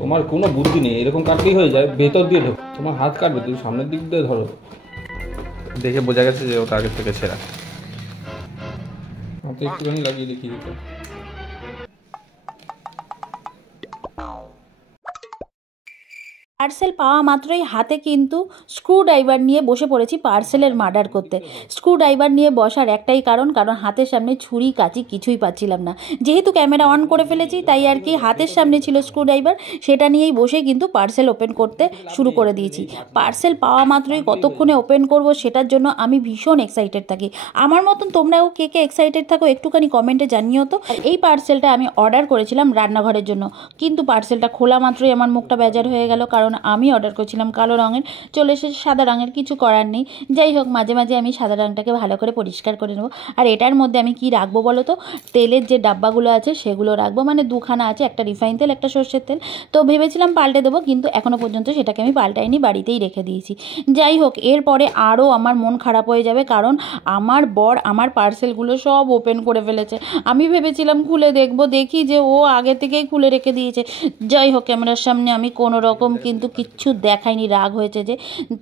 তোমার কোনো বুদ্ধি নেই, এরকম কাটলেই হয়ে যায়। ভেতর দিয়ে ঢোক, তোমার হাত কাটবে, তুমি সামনের দিক দিয়ে ধরো। দেখে বোঝা গেছে যে ওটা আগের থেকে ছেঁড়া। হাতে একটুখানি লাগিয়ে দেখিয়ে দিতে। পার্সেল পাওয়া মাত্রই হাতে কিন্তু স্ক্রু ড্রাইভার নিয়ে বসে পড়েছি পার্সেলের মার্ডার করতে। স্ক্রু ড্রাইভার নিয়ে বসার একটাই কারণ হাতের সামনে ছুরি কাঁচি কিছুই পাচ্ছিলাম না। যেহেতু ক্যামেরা অন করে ফেলেছি তাই আর কি হাতের সামনে ছিল স্ক্রু ড্রাইভার, সেটা নিয়েই বসে কিন্তু পার্সেল ওপেন করতে শুরু করে দিয়েছি। পার্সেল পাওয়া মাত্রই কতক্ষণে ওপেন করব সেটার জন্য আমি ভীষণ এক্সাইটেড থাকি। আমার মতন তোমরাও কে কে এক্সাইটেড থাকো একটুখানি কমেন্টে জানিও তো। এই পার্সেলটা আমি অর্ডার করেছিলাম রান্নাঘরের জন্য, কিন্তু পার্সেলটা খোলা মাত্রই আমার মুখটা বেজার হয়ে গেল, কারণ আমি অর্ডার করেছিলাম কালো রঙের, চলে এসেছে সাদা রঙের। কিছু করার নেই, যাই হোক মাঝে মাঝে আমি সাদা রঙটাকে ভালো করে পরিষ্কার করে নেবো। আর এটার মধ্যে আমি কি রাখবো বলো তো, তেলের যে ডাব্বাগুলো আছে সেগুলো রাখবো, মানে দুখানা আছে, একটা রিফাইন তেল একটা সর্ষের তেল। তো ভেবেছিলাম পাল্টে দেবো, কিন্তু এখনও পর্যন্ত সেটাকে আমি পাল্টাইনি, বাড়িতেই রেখে দিয়েছি। যাই হোক এরপরে আরও আমার মন খারাপ হয়ে যাবে, কারণ আমার বর আমার পার্সেলগুলো সব ওপেন করে ফেলেছে। আমি ভেবেছিলাম খুলে দেখবো, দেখি যে ও আগে থেকেই খুলে রেখে দিয়েছে। যাই হোক ক্যামেরার সামনে আমি কোনো রকম কিন্তু কিচ্ছু দেখাইনি, রাগ হয়েছে যে।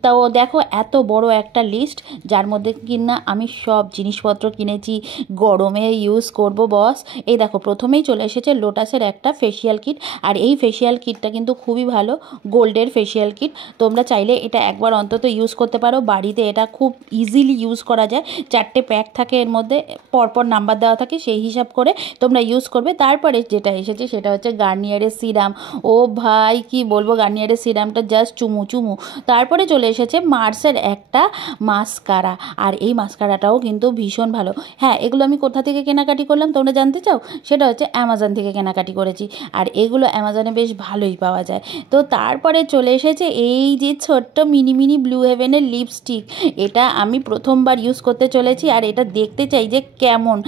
তাও দেখো এত বড় একটা লিস্ট, যার মধ্যে কিনা আমি সব জিনিসপত্র কিনেছি, গরমে ইউজ করব বস। এই দেখো প্রথমেই চলে এসেছে লোটাসের একটা ফেসিয়াল কিট, আর এই ফেসিয়াল কিটটা কিন্তু খুবই ভালো, গোল্ডের ফেসিয়াল কিট। তোমরা চাইলে এটা একবার অন্তত ইউজ করতে পারো বাড়িতে, এটা খুব ইজিলি ইউজ করা যায়। 4টে প্যাক থাকে এর মধ্যে, পরপর নাম্বার দেওয়া থাকে, সেই হিসাব করে তোমরা ইউজ করবে। তারপরে যেটা এসেছে সেটা হচ্ছে গার্নিয়ারের সিরাম। ও ভাই কি বলবো, গার্নিয়ারের সিরামটা জাস্ট চুমু চুমু। তারপরে চলে এসেছে মার্সের একটা মাস্কারা, আর এই মাস্কারাটাও কিন্তু ভীষণ ভালো। হ্যাঁ, এগুলো আমি কোথা থেকে কেনাকাটি করলাম তোমরা জানতে চাও? সেটা হচ্ছে অ্যামাজন থেকে কেনাকাটি করেছি, আর এগুলো অ্যামাজনে বেশ ভালোই পাওয়া যায়। তো তারপরে চলে এসেছে এই যে ছোট্ট মিনি মিনি ব্লু হেভেনের লিপস্টিক। এটা আমি প্রথমবার ইউজ করতে চলেছি, আর এটা দেখতে চাই যে কেমন।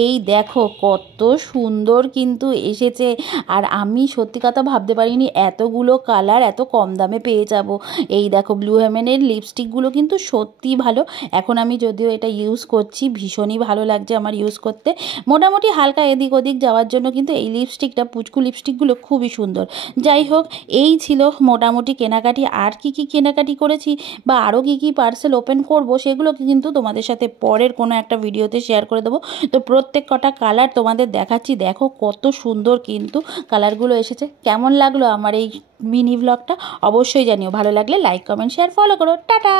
এই দেখো কত সুন্দর কিন্তু এসেছে, আর আমি সত্যি কথা ভাবতে পারিনি এতগুলো কালার এত কম দামে পেয়ে যাব। এই দেখো ব্লু হেভেনের লিপস্টিকগুলো কিন্তু সত্যি ভালো। এখন আমি যদিও এটা ইউজ করছি, ভীষণই ভালো লাগছে আমার ইউজ করতে। মোটামুটি হালকা এদিক ওদিক যাওয়ার জন্য কিন্তু এই লিপস্টিকটা, পুচকু লিপস্টিকগুলো খুবই সুন্দর। যাই হোক এই ছিল মোটামুটি কেনাকাটি। আর কি কি কেনাকাটি করেছি বা আরও কি কি পার্সেল ওপেন করব সেগুলোকে কিন্তু তোমাদের সাথে পরের কোনো একটা ভিডিওতে শেয়ার করে দেবো। তো প্রত্যেক কটা কালার তোমাদের দেখাচ্ছি, দেখো কত সুন্দর কিন্তু কালারগুলো এসেছে। কেমন লাগলো আমার এই মিনি ব্লগটা অবশ্যই জানিও, ভালো লাগলে লাইক কমেন্ট শেয়ার ফলো করো। টাটা।